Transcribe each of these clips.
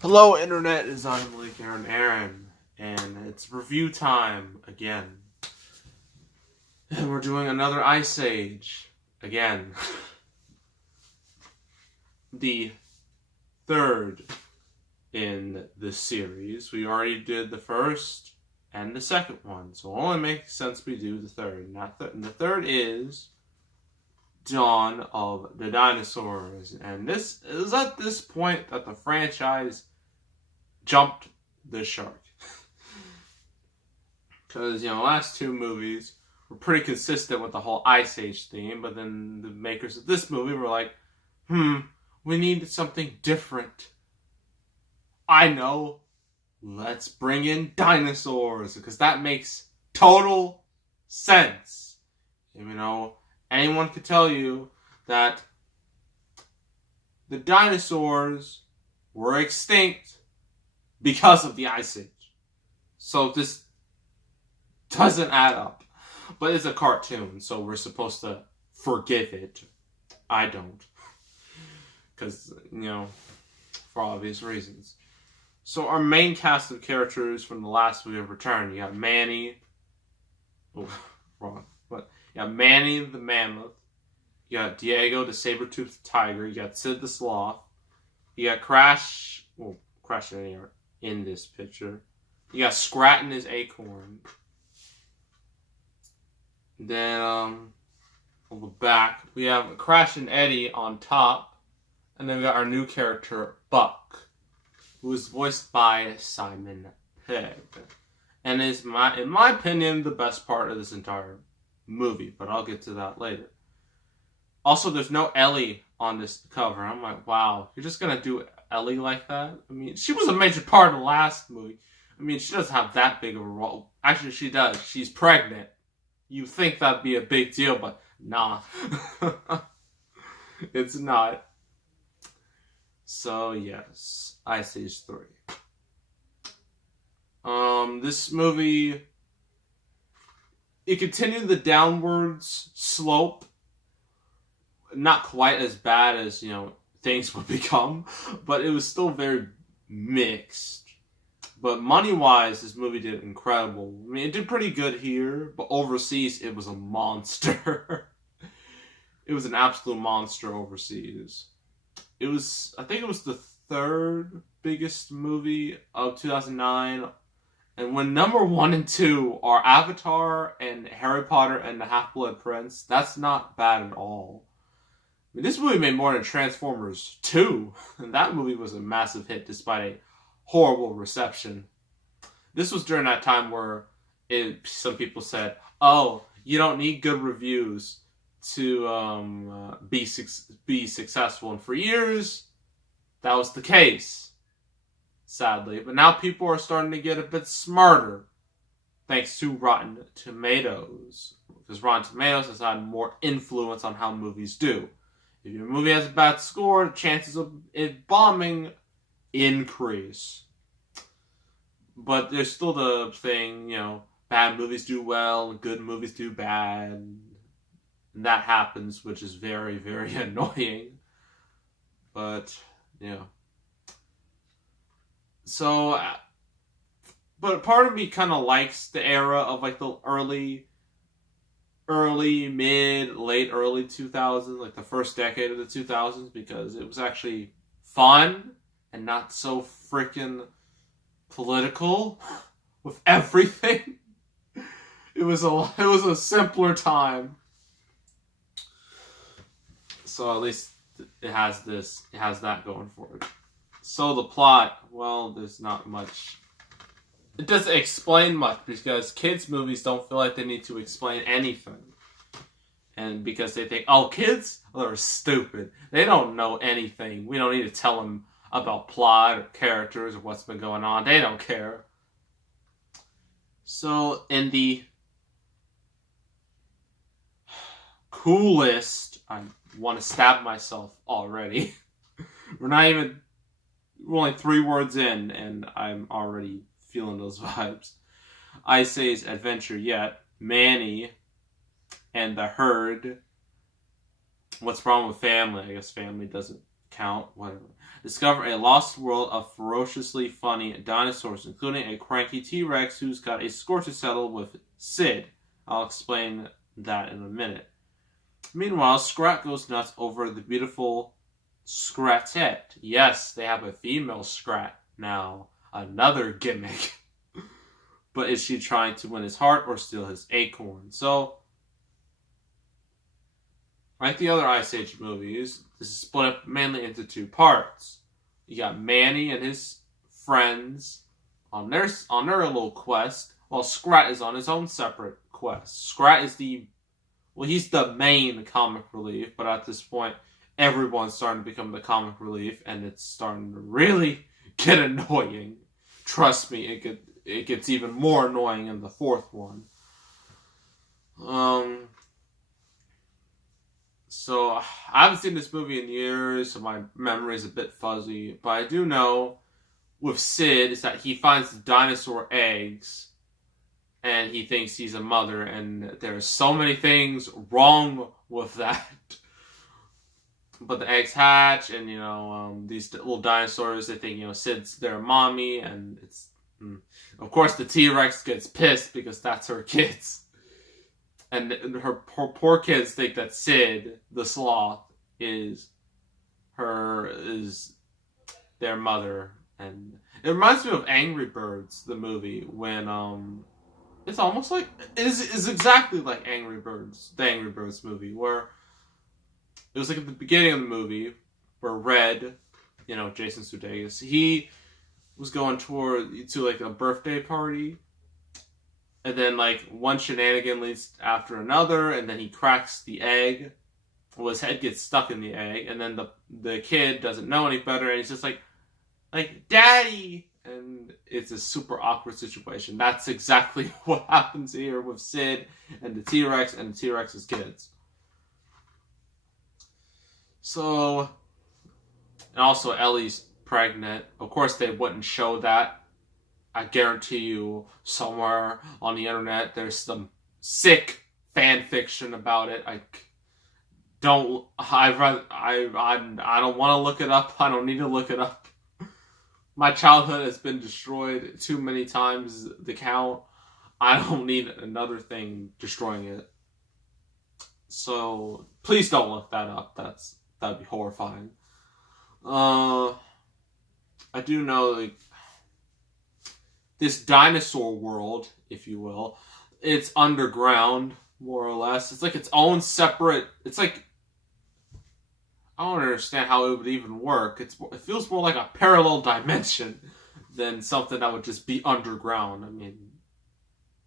Hello, Internet, is I'm Malik Aaron, and it's review time again. And we're doing another Ice Age again. The third in the series. We already did the first and the second one, so it only makes sense we do the third. And the third is Dawn of the Dinosaurs, and this is at this point that the franchise jumped the shark. Because, last two movies were pretty consistent with the whole Ice Age theme, but then the makers of this movie were like, we need something different. I know, let's bring in dinosaurs, because that makes total sense. Anyone could tell you that the dinosaurs were extinct because of the Ice Age. So this doesn't add up. But it's a cartoon, so we're supposed to forgive it. I don't. Because, for obvious reasons. So our main cast of characters from the last movie have returned. You got Manny. Oh, wrong. But you got Manny the Mammoth. You got Diego the Saber-toothed Tiger. You got Sid the Sloth. You got Crash. Well, Crash in this picture. You got Scratton as Acorn. Then, on the back, we have Crash and Eddie on top. And then we got our new character, Buck, who is voiced by Simon Pegg. And is, in my opinion, the best part of this entire movie. But I'll get to that later. Also, there's no Ellie on this cover. I'm like, wow, you're just going to do Ellie like that? I mean, she was a major part of the last movie. I mean, she doesn't have that big of a role. Actually, she does. She's pregnant. You think that'd be a big deal, but nah. It's not. So, yes. Ice Age 3. This movie, it continued the downwards slope. Not quite as bad as, things would become, but it was still very mixed. But money-wise, this movie did incredible. I mean, it did pretty good here, but overseas, it was a monster. It was an absolute monster overseas. I think it was the third biggest movie of 2009. And when number 1 and 2 are Avatar and Harry Potter and the Half-Blood Prince, that's not bad at all. I mean, this movie made more than Transformers 2, and that movie was a massive hit despite a horrible reception. This was during that time where some people said, oh, you don't need good reviews to be successful. And for years, that was the case, sadly. But now people are starting to get a bit smarter, thanks to Rotten Tomatoes. Because Rotten Tomatoes has had more influence on how movies do. If your movie has a bad score, the chances of it bombing increase. But there's still the thing, bad movies do well, and good movies do bad. And that happens, which is very, very annoying. But, So, but part of me kind of likes the era of, the late early 2000s, the first decade of the 2000s, because it was actually fun and not so freaking political with everything. It was a simpler time. So at least it has that going for it. So the plot, well, there's not much. It doesn't explain much because kids' movies don't feel like they need to explain anything. And because they think, oh, kids are stupid. They don't know anything. We don't need to tell them about plot or characters or what's been going on. They don't care. So, in the coolest, I want to stab myself already. We're only 3 words in, and I'm already feeling those vibes. Ice Age Adventure Yet, Manny, and the Herd. What's wrong with family? I guess family doesn't count. Whatever. discover a lost world of ferociously funny dinosaurs, including a cranky T-Rex who's got a score to settle with Sid. I'll explain that in a minute. Meanwhile, Scrat goes nuts over the beautiful Scratette. Yes, they have a female Scrat now. Another gimmick. But is she trying to win his heart or steal his acorn? So, like the other Ice Age movies, this is split up mainly into two parts. You got Manny and his friends on their little quest, while Scrat is on his own separate quest. Scrat is he's the main comic relief, but at this point, everyone's starting to become the comic relief, and it's starting to really get annoying. Trust me, it gets even more annoying in the fourth one. So, I haven't seen this movie in years, so my memory is a bit fuzzy. But I do know, with Sid, is that he finds dinosaur eggs, and he thinks he's a mother, and there's so many things wrong with that. But the eggs hatch, and, these little dinosaurs, they think, Sid's their mommy, and it's... Of course, the T-Rex gets pissed because that's her kids. And her poor kids think that Sid, the sloth, is their mother. And it reminds me of Angry Birds, the movie, when it's almost like is exactly like Angry Birds, the Angry Birds movie, where it was like at the beginning of the movie where Red, Jason Sudeikis, he was going to like a birthday party. And then, like, one shenanigan leads after another, and then he cracks the egg. Well, his head gets stuck in the egg, and then the kid doesn't know any better, and he's just like, Daddy! And it's a super awkward situation. That's exactly what happens here with Sid and the T-Rex and the T-Rex's kids. So, and also Ellie's pregnant. Of course, they wouldn't show that. I guarantee you, somewhere on the internet, there's some sick fan fiction about it. I don't want to look it up. I don't need to look it up. My childhood has been destroyed too many times the count. I don't need another thing destroying it. So please don't look that up. That'd be horrifying. I do know, like, this dinosaur world, if you will, it's underground, more or less. It's like its own separate... It's like... I don't understand how it would even work. It feels more like a parallel dimension than something that would just be underground. I mean,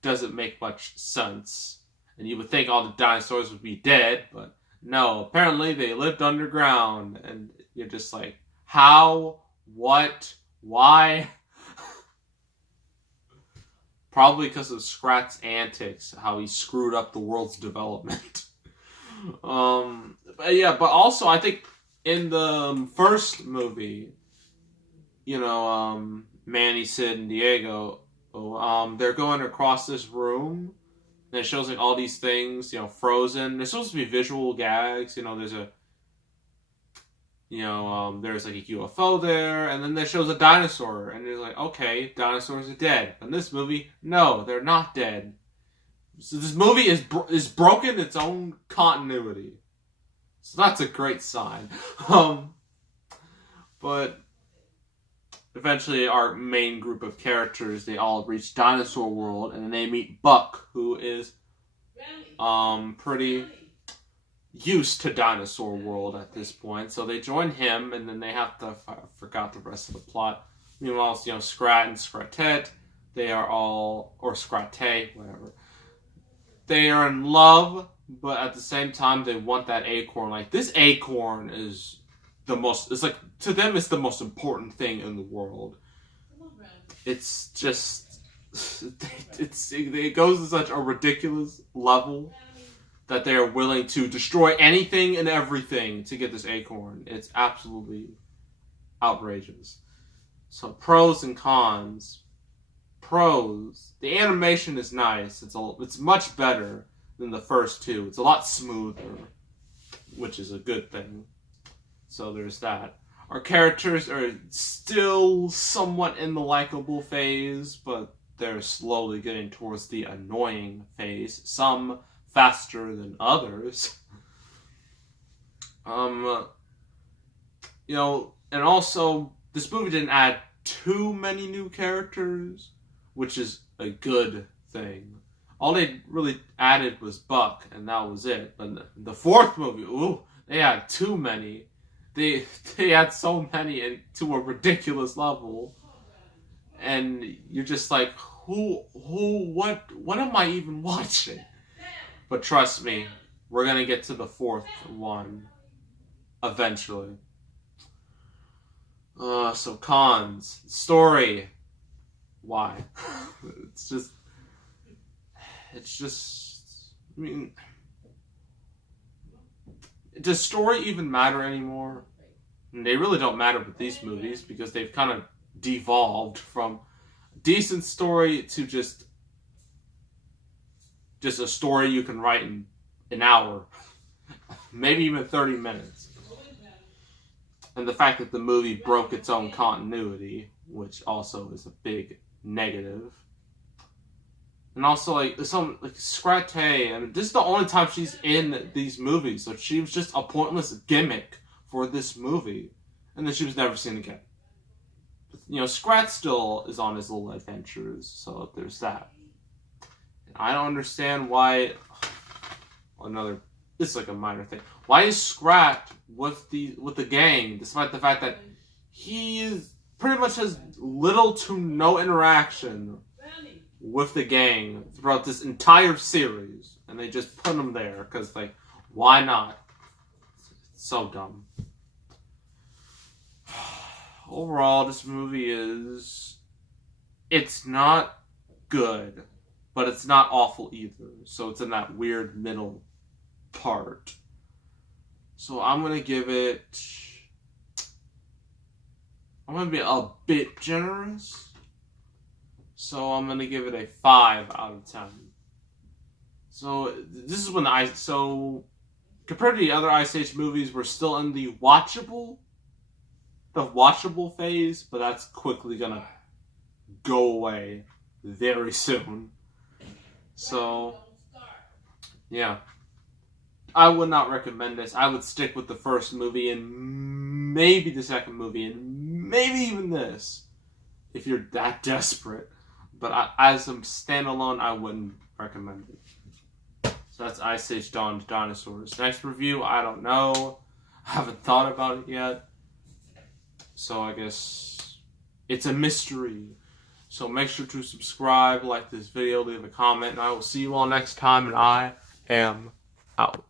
doesn't make much sense. And you would think all the dinosaurs would be dead, but no. Apparently they lived underground. And you're just like, how? What? Why? Probably because of Scrat's antics, how he screwed up the world's development. But also I think in the first movie, Manny, Sid, and Diego, they're going across this room, and it shows like all these things, frozen. There's supposed to be visual gags, there's like a UFO there, and then it shows a dinosaur, and they're like, okay, dinosaurs are dead. But in this movie, no, they're not dead. So this movie is broken its own continuity. So that's a great sign. But eventually our main group of characters, they all reach Dinosaur World, and then they meet Buck, who is pretty used to Dinosaur World at this point. So they join him, and then they have to... I forgot the rest of the plot. Meanwhile, Scrat and Scratette, they are all... Or Scratay, whatever. They are in love, but at the same time, they want that acorn. Like, this acorn is the most... It's like, to them, it's the most important thing in the world. It's just... It goes to such a ridiculous level that they are willing to destroy anything and everything to get this acorn. It's absolutely outrageous. So, pros and cons. Pros. The animation is nice. It's much better than the first two. It's a lot smoother, which is a good thing. So there's that. Our characters are still somewhat in the likable phase, but they're slowly getting towards the annoying phase. Some faster than others. And also, this movie didn't add too many new characters, which is a good thing. All they really added was Buck, and that was it. But the fourth movie, they had too many. They had so many and to a ridiculous level, and you're just like, what am I even watching? But trust me, we're gonna get to the fourth one eventually. So cons. Story. Why? It's just, I mean, does story even matter anymore? And they really don't matter with these movies because they've kind of devolved from decent story to just a story you can write in an hour, maybe even 30 minutes. And the fact that the movie broke its own continuity, which also is a big negative. And also, Scrat, I mean, this is the only time she's in these movies, so she was just a pointless gimmick for this movie. And then she was never seen again. Scrat still is on his little adventures, so there's that. And I don't understand why... This is like a minor thing. Why is Scrat with the gang, despite the fact that he pretty much has little to no interaction with the gang throughout this entire series, and they just put him there because, why not? It's so dumb. Overall, this movie it's not good, but it's not awful either. So it's in that weird middle part. So I'm going to give it... I'm going to be a bit generous. So I'm going to give it a 5 out of 10. So this is when compared to the other Ice Age movies, we're still in the watchable phase, but that's quickly going to go away very soon. So, yeah. I would not recommend this. I would stick with the first movie and maybe the second movie and maybe even this if you're that desperate. But as a standalone, I wouldn't recommend it. So that's Ice Age Dawn Dinosaurs. Next review, I don't know. I haven't thought about it yet. So I guess it's a mystery. So make sure to subscribe, like this video, leave a comment, and I will see you all next time, and I am out.